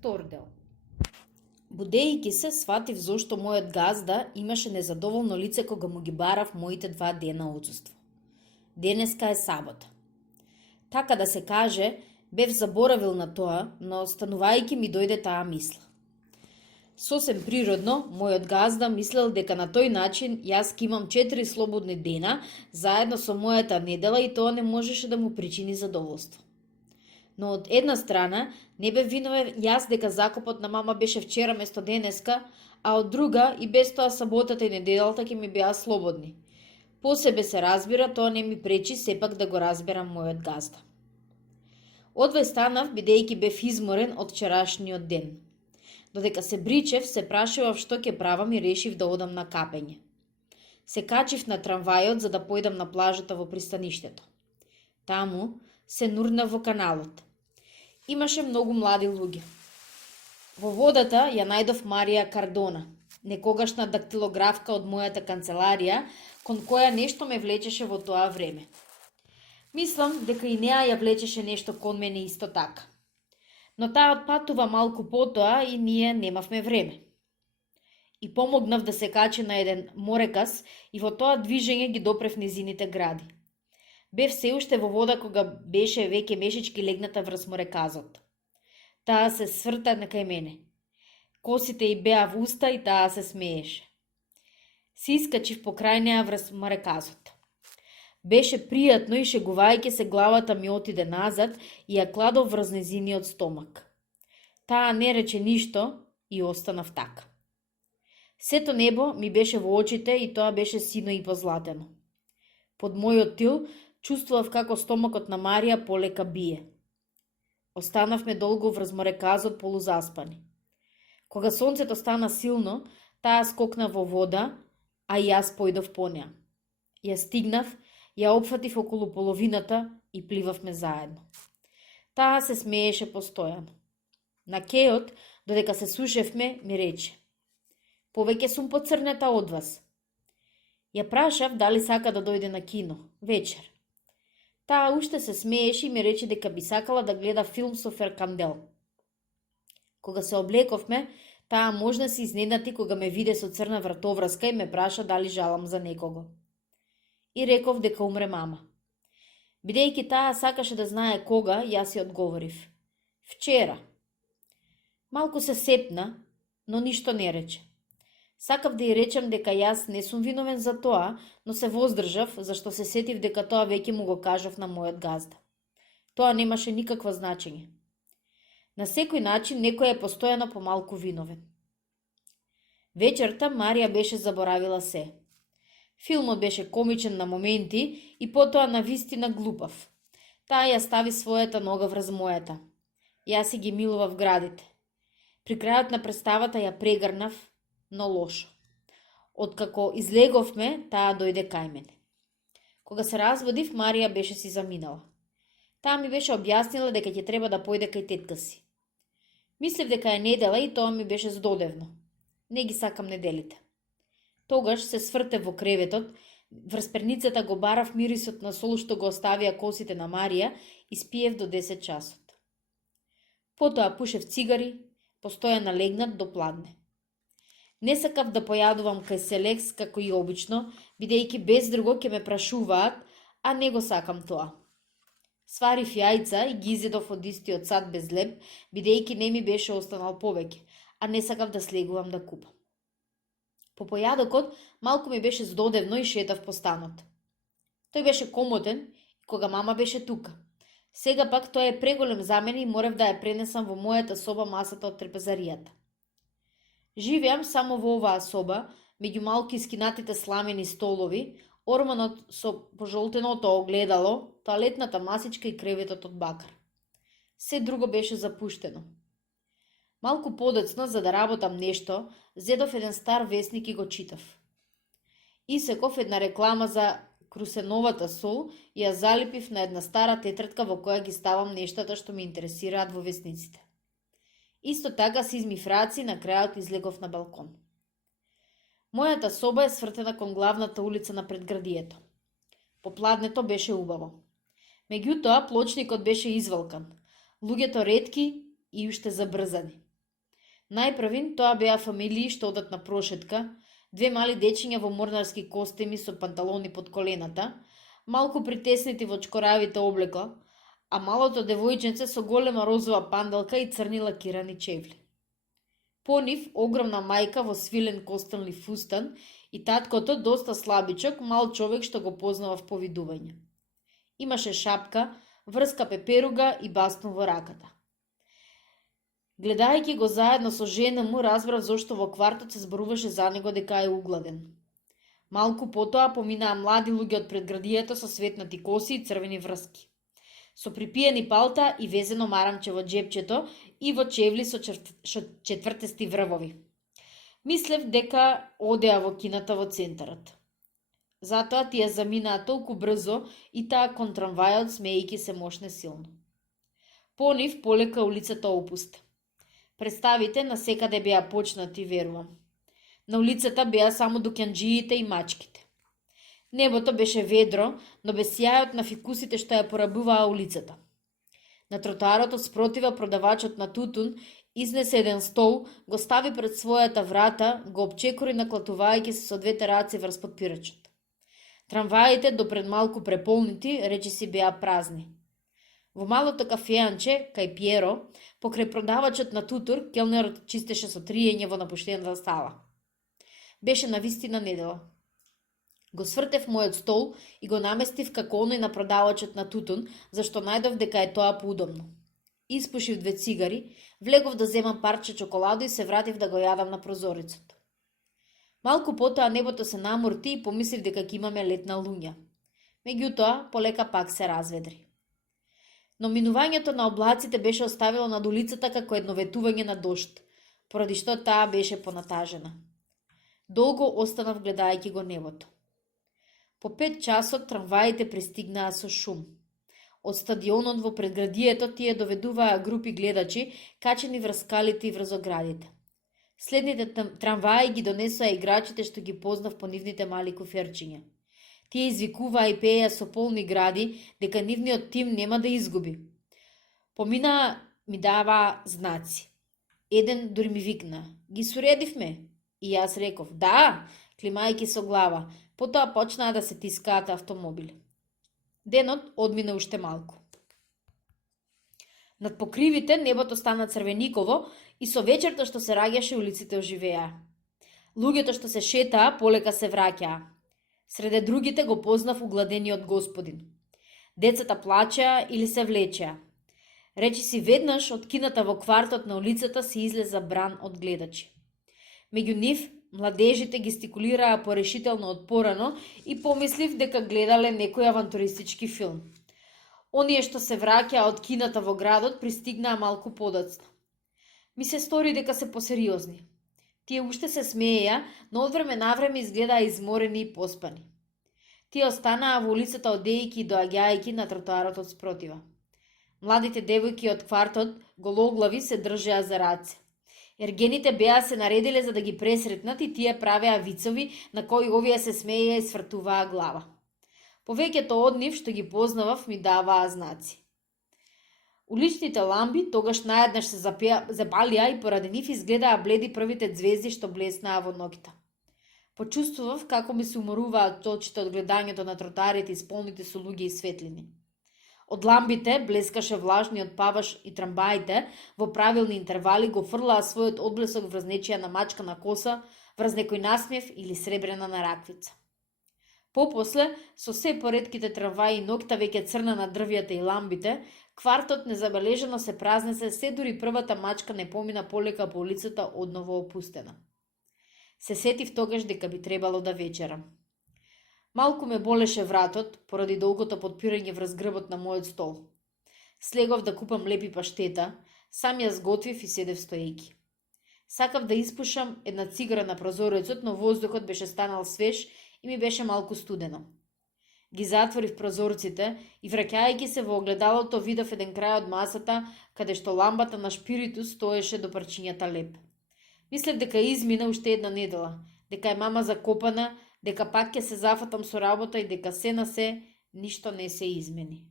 Втор дел. Будејќи се, сватив зошто мојот газда имаше незадоволно лице кога му ги барав моите 2 дена отсуство. Денеска е сабота. Така да се каже, бев заборавил на тоа, но станувајќи ми дојде таа мисла. Сосем природно, мојот газда мислел дека на тој начин јас ки имам 4 слободни дена заедно со мојата недела и тоа не можеше да му причини задоволство. Но од една страна, не бе виновен јас дека закупот на мама беше вчера место денеска, а од друга и без тоа саботата и неделата ќе ми беа слободни. По себе се разбира, тоа не ми пречи сепак да го разберам мојот газда. Одвај станав бидејќи бев изморен од вчерашниот ден. Додека се бричев, се прашував што ќе правам и решив да одам на капење. Се качив на трамвајот за да појдам на плажата во пристаништето. Таму се нурнав во каналот. Имаше многу млади луѓе. Во водата ја најдов Марија Кардона, некогашна дактилографка од мојата канцеларија, кон која нешто ме влечеше во тоа време. Мислам дека и неа ја влечеше нешто кон мене исто така. Но таа отпатува малку потоа и ние немавме време. И помогнав да се качи на еден морекас и во тоа движење ги допрев незините гради. Бев се уште во вода кога беше веќе мешички легната врз мореказот. Таа се сврта кај мене. Косите й беа в уста и таа се смееше. Се искачив покрај неа врз мореказот. Беше пријатно и шегувајќи се главата ми отиде назад и ја кладов врз незиниот стомак. Таа не рече ништо и останав така. Сето небо ми беше во очите и тоа беше сино и позлатено. Под мојот тил чувствував како стомакот на Марија полека бие. Останавме долго врз мореказот полузаспани. Кога сонцето стана силно, таа скокна во вода, а и јас појдов по неа. Ја стигнав, ја опфатив околу половината и пливавме заедно. Таа се смееше постојано. На кејот, додека се сушевме, ми рече: "Повеќе сум поцрнета од вас." Ја прашав дали сака да дојде на кино, вечер. Таа уште се смееше и ми рече дека би сакала да гледа филм со Феркандел. Кога се облековме, таа можна се изненати кога ме виде со црна вратоврска и ме праша дали жалам за некого. И реков дека умре мама. Бидејќи таа сакаше да знае кога, јас ја одговорив: "Вчера." Малку се сепна, но ништо не рече. Сакав да ја речем дека јас не сум виновен за тоа, но се воздржав, зашто се сетив дека тоа веќе му го кажав на мојот газда. Тоа немаше никакво значење. На секој начин некој е постојано помалку виновен. Вечерта Марија беше заборавила се. Филмот беше комичен на моменти и потоа на вистина глупав. Таа ја стави својата нога врз мојата. Јас си ги милував градите. При крајот на представата ја прегрнав, но лошо. Откако излеговме, таа дојде кај мене. Кога се разводив, Марија беше си заминала. Таа ми беше објаснила дека ќе треба да појде кај тетка си. Мислев дека е недела и тоа ми беше здодевно. Не ги сакам неделите. Тогаш се свртев во креветот, врз перницата го барав мирисот на сол што го оставија косите на Марија и спиев до 10 часот. Потоа пушев цигари, постоја налегнат до пладне. Не сакав да појадувам кај Селекс како и обично, бидејќи без друго ќе ме прашуваат, а не го сакам тоа. Сварив јајца и ги изедов од истиот сад без леб, бидејќи не ми беше останал повеќе, а не сакав да слегувам да купам. По појадокот малку ми беше здодевно и шетав по станот. Тој беше комотен и кога мама беше тука. Сега пак тој е преголем за мене и морав да ја пренесам во мојата соба масата од трпезаријата. Живеам само во оваа соба, меѓу малку искинатите сламени столови, орманот со пожолтеното огледало, тоалетната масичка и креветот од бакар. Се друго беше запуштено. Малку подоцна, за да работам нешто, зедов еден стар весник и го читав. Исеков една реклама за крусеновата сол и ја залепив на една стара тетрадка во која ги ставам нештата што ме интересираат во весниците. Исто така се измив раци и на крајот излегов на балкон. Мојата соба е свртена кон главната улица на предградието. Попладнето беше убаво. Меѓутоа, плочникот беше извалкан, луѓето ретки и уште забрзани. Најпрвин тоа беа фамилии што одат на прошетка, две мали дечиња во морнарски костими со панталони под колената, малку притеснети во чкоравите облекла, а малото девојченце со голема розова панделка и црни лакирани чевли. По нив огромна мајка во свилен костелни фустан и таткото доста слабичок, мал човек што го познавав по видување. Имаше шапка, врска пеперуга и бастун во раката. Гледајќи го заедно со жена му, разбрав зошто во квартот се зборуваше за него дека е угладен. Малку потоа поминаа млади луѓе од предградието со светнати коси и црвени врски, со припиени палта и везено марамче во джепчето и во чевли со четвртести врвови. Мислев дека одеа во кината во центарот. Затоа тие заминаа толку брзо и таа кон трамвајот, смеејќи се мошне силно. По нив полека улицата опуста. Представите на секаде беа почнати, верувам. На улицата беа само дуканџиите и мачките. Небото беше ведро, но без сјајот на фикусите што ја порабуваа улицата. На тротоарот од спротива продавачот на тутун изнесе еден стол, го стави пред својата врата, го обчекори наклатувајќи се со двете раце врз потпирачот. Трамваите, допред малку преполнити, речиси беа празни. Во малото кафеанче, кај Пиеро, покрај продавачот на тутур, келнерот чистеше со триење во напуштената сала. Беше навистина недела. Го свртев мојот стол и го наместив како оној на продавачот на тутун, зашто најдов дека е тоа поудобно. Испушив 2 цигари, влегов да земам парче чоколадо и се вратив да го јадам на прозорецот. Малку потоа небото се намурти и помислив дека ќе имаме летна луња. Меѓутоа, полека пак се разведри. Но минувањето на облаците беше оставило над улицата како едно ветување на дожд, поради што таа беше понатажена. Долго останав гледајќи го небото. По 5 часот трамваите пристигнаа со шум. Од стадионот во предградието тие доведуваа групи гледачи, качени врз скалите и врз оградите. Следните трамваи ги донесоа играчите што ги познав по нивните мали куферчиња. Тие извикуваа и пееа со полни гради дека нивниот тим нема да изгуби. Поминаа ми даваа знаци. Еден дури ми викна: "Ги суредивме?" И јас реков: "Да", климајќи со глава. Потоа почнаа да се тискаат автомобили. Денот одмина уште малку. Над покривите небото стана црвениково и со вечерта што се раѓаше улиците оживеа. Луѓето што се шетаа полека се враќаа. Среде другите го познав угладениот господин. Децата плачеа или се влечеа. Речиси веднаш од кината во квартот на улицата се излеза бран од гледачи. Меѓу нив младежите гестикулираа порешително од порано и помислив дека гледале некој авантуристички филм. Оние што се враќаа од кината во градот пристигнаа малку подоцна. Ми се стори дека се посериозни. Тие уште се смееја, но од време на време изгледаа изморени и поспани. Тие останаа во улицата одејќи и доаѓајќи на тротоарот од спротива. Младите девојки од квартот, гологлави, се држеа за раце. Ергените беа се наредиле за да ги пресретнат и тие правеа вицови на кои овие се смееја и свртуваа глава. Повеќето од нив што ги познавав ми даваа знаци. Уличните ламби тогаш наеднаш се запалија и поради нив изгледаа бледи првите ѕвезди што блеснаа во ноќта. Почувствував како ми се уморуваат очите од гледањето на тротарите исполнити со луѓе и светлини. Од ламбите блескаше влажниот паваш и трамбаите во правилни интервали го фрлаа својот одблесок врз нечија намачкана коса, врз некој насмев или сребрена нараквица. Попосле, со се поредките трамваи и ноќта веќе црна на дрвјата и ламбите, квартот незабележано се празнесе, се дури првата мачка не помина полека по улицата одново опустена. Се сетив тогаш дека би требало да вечерам. Малку ме болеше вратот, поради долгото подпирање врз грбот на мојот стол. Слегов да купам лепи паштета, сам ја сготвив и седев стоејки. Сакав да испушам една цигара на прозорецот, но воздухот беше станал свеж и ми беше малку студено. Ги затворив прозорците и враќајќи се во огледалото видов еден крај од масата, каде што ламбата на шпиритус стоеше до парчињата леп. Мислев дека измина уште една недела, дека е мама закопана, дека пак ќе се зафатам со работа и дека се на се ништо не се измени.